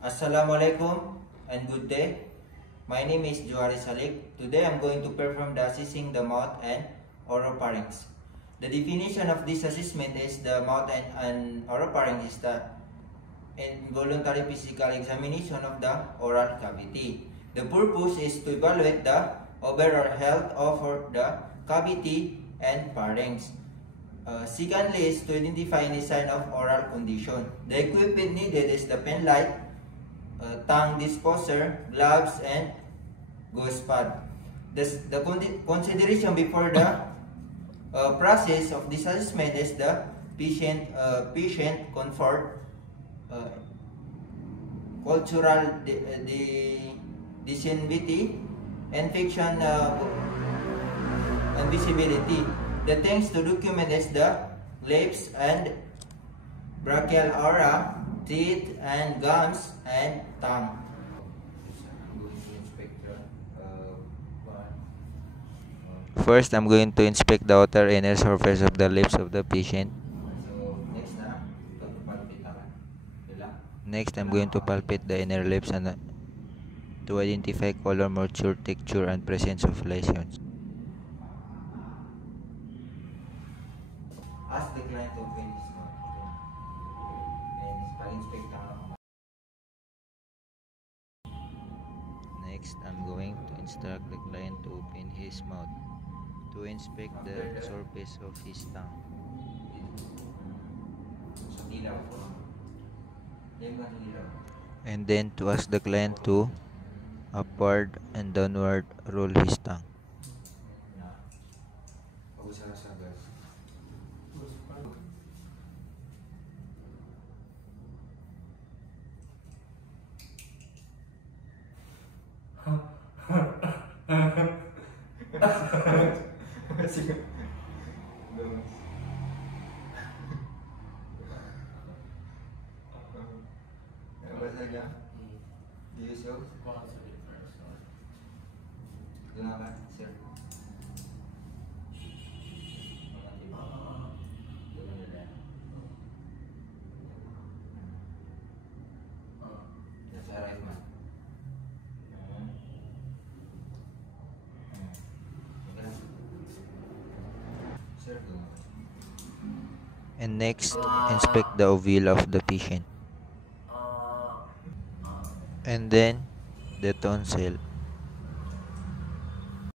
Assalamualaikum and good day. My name is Juari Salik. Today I am going to perform the assessing the mouth and oropharynx. The definition of this assessment is the mouth and oropharynx is the involuntary physical examination of the oral cavity. The purpose is to evaluate the overall health of the cavity and pharynx. Secondly is to identify any sign of oral condition. The equipment needed is the pen light, tongue disposer, gloves, and gauze pad. The consideration before the process of this assessment is the patient comfort, cultural disinvity, infection, and visibility. The things to document is the lips and brachial aura, teeth and gums, and tongue. First, I'm going to inspect the outer inner surface of the lips of the patient. Next, I'm going to palpate the inner lips and to identify color, moisture, texture, and presence of lesions. Ask the client to open his mouth. Pag-inspect ako. Next, I'm going to instruct the client to open his mouth to inspect the surface of his tongue. And then to ask the client to upward and downward roll his tongue. Do you show? Gumawa, sir. And next, inspect the ovule of the patient. And then the tonsil.